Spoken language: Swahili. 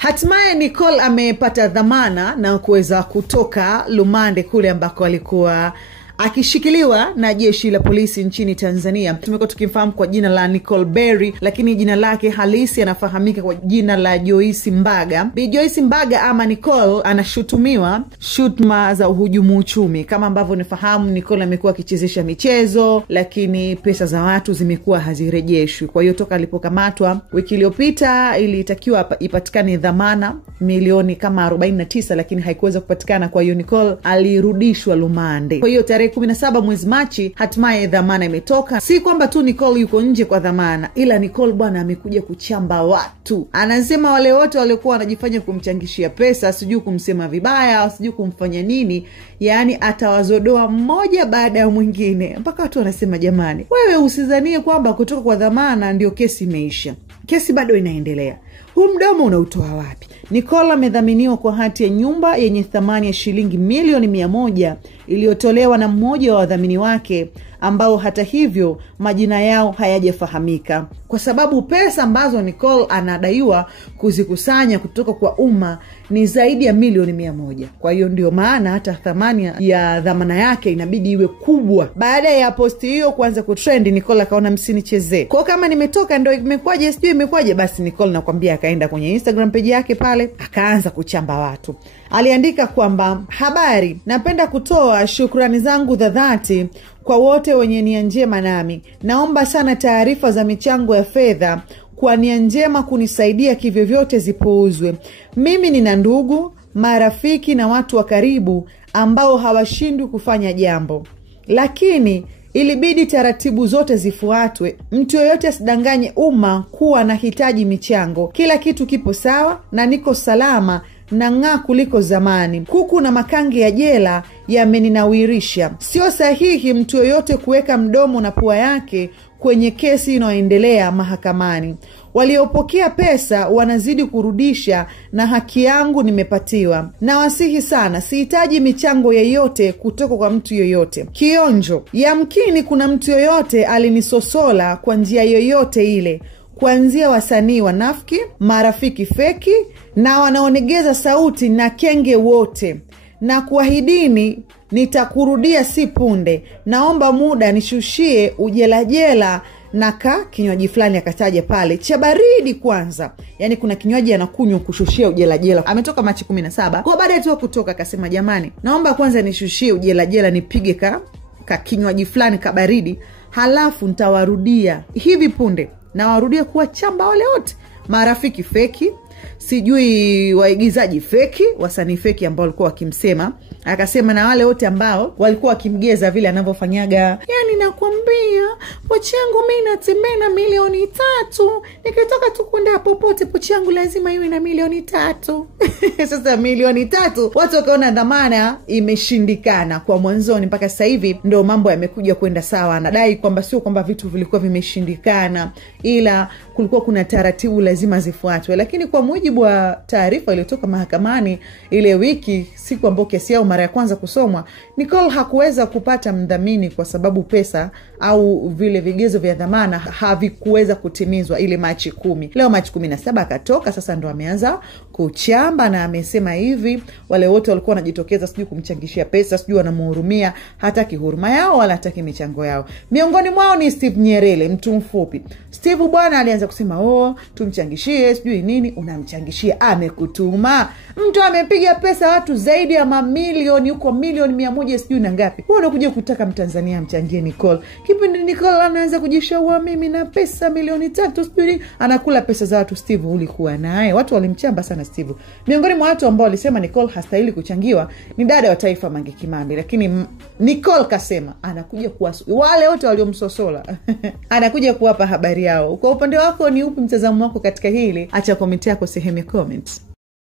Hatimaye Nicole amepata dhamana na kuweza kutoka lumande kule ambako alikuwa akishikiliwa na jeshi la polisi nchini Tanzania. Tumekuwa tukimfahamu kwa jina la Nicole Berry, lakini jina lake halisi anafahamika kwa jina la Joyce Mbaga. Bi Joyce Mbaga ama Nicole anashutumiwa shutuma za uhujumu uchumi. Kama ambavyo nifahamu, Nicole amekuwa akichezesha michezo, lakini pesa za watu zimekuwa hazirejeshwi. Kwa hiyo toka alipokamatwa wiki iliyopita ilitakiwa ipatikane dhamana milioni kama 49, lakini haikuweza kupatikana. Kwa hiyo Nicole alirudishwa lumande. Kwa hiyo tarehe 17 mwezi Machi hatimaye dhamana imetoka. Si kwamba tu Nicole yuko nje kwa dhamana, ila Nicole bwana amekuja kuchamba watu. Anasema wale wote waliokuwa wanajifanya kumchangishia pesa, sijui kumsema vibaya, sijui kumfanya nini, yani atawazodoa mmoja baada ya mwingine. Mpaka watu wanasema jamani, wewe usizanie kwamba kutoka kwa dhamana ndio kesi imeisha. Kesi bado inaendelea. Huu mdomo unautoa wapi? Nicole amedhaminiwa kwa hati ya nyumba yenye thamani ya shilingi milioni 100 iliyotolewa na mmoja wa wadhamini wake, ambao hata hivyo majina yao hayajafahamika, kwa sababu pesa ambazo Nicole anadaiwa kuzikusanya kutoka kwa umma ni zaidi ya milioni 100. Kwa hiyo ndio maana hata thamani ya dhamana yake inabidi iwe kubwa. Baada ya posti hiyo kuanza kutrend, Nicole akaona msinichezee. Kwa kama nimetoka ndio imekwaje, sijui imekwaje, basi Nicole nakwambia akaenda kwenye Instagram page yake pale akaanza kuchamba watu. Aliandika kwamba, habari, napenda kutoa shukrani zangu za dhati kwa wote wenye nia njema nami. Naomba sana taarifa za michango ya fedha kwa nia njema kunisaidia kivyovyote zipuuzwe. Mimi nina ndugu, marafiki na watu wa karibu ambao hawashindwi kufanya jambo, lakini ilibidi taratibu zote zifuatwe. Mtu yoyote asidanganye umma kuwa anahitaji michango. Kila kitu kipo sawa na niko salama na ng'aa kuliko zamani. Kuku na makange ya jela yameninawirisha. Sio sahihi mtu yoyote kuweka mdomo na pua yake kwenye kesi inayoendelea mahakamani. Waliopokea pesa wanazidi kurudisha na haki yangu nimepatiwa. Na wasihi sana, sihitaji michango yoyote kutoka kwa mtu yoyote. Kionjo, yamkini kuna mtu yoyote alinisosola kwa njia yoyote ile, kuanzia wasanii wanafiki, marafiki feki na wanaonegeza sauti na kenge wote. Na kuahidini nitakurudia si punde. Naomba muda nishushie ujelajela na kinywaji fulani akataja pale cha baridi kwanza. Yani kuna kinywaji anakunywa kushushia ujelajela. Ametoka Machi 17. Kwa baada tu kutoka akasema jamani, naomba kwanza nishushie ujelajela nipige ka kinywaji fulani baridi, halafu nitawarudia hivi punde. Na warudia kuwa chamba wale wote marafiki feki, sijui waigizaji feki, wasanii feki ambao walikuwa wakimsema. Akasema na wale wote ambao walikuwa wakimgeza vile anavyofanyaga. Yani nakwambia, pochi yangu mimi natembea na milioni 3. Nikitoka tu kwenda popote pochi yangu lazima iwe na milioni 3. Sasa milioni 3 watu wakaona dhamana imeshindikana kwa mwanzoni, mpaka sasa hivi ndio mambo yamekuja kwenda sawa. Anadai kwamba sio kwamba vitu vilikuwa vimeshindikana, ila kulikuwa kuna taratibu lazima zifuatwe. Lakini kwa mujibu wa taarifa iliyotoka mahakamani ile wiki, siku ambayo kesi yao mara ya kwanza kusomwa, Nicole hakuweza kupata mdhamini kwa sababu pesa au vile vigezo vya dhamana havikuweza kutimizwa ile Machi 10. Leo Machi 17 akatoka, sasa ndo ameanza kuchamba na amesema hivi wale wote walikuwa wanajitokeza sijui kumchangishia pesa, sijui wanamhurumia, hataki huruma yao wala hataki michango yao. Miongoni mwao ni Steve Nyerere, mtu mfupi. Steve bwana alianza kusema tumchangishie sijui nini. Unamchangishia, amekutuma. Mtu amepiga pesa watu zaidi ya mamilioni, huko milioni 100 sijui na ngapi. Wewe unakuja kutaka Mtanzania amchangie Nicole. Kipindi Nicole anaanza kujishaua mimi na pesa milioni 3 sijui, anakula pesa za watu. Steve ulikuwa naye. Watu walimchamba sana Steve. Miongoni mwa watu ambao walisema Nicole hastahili kuchangiwa ni dada wa taifa Mange Kimambi, lakini Nicole kasema anakuja wale wote waliomsosola anakuja kuwapa habari yao. Kwa upande wako ni upi mtazamo wako katika hili? Acha comment yako sehemu ya comments.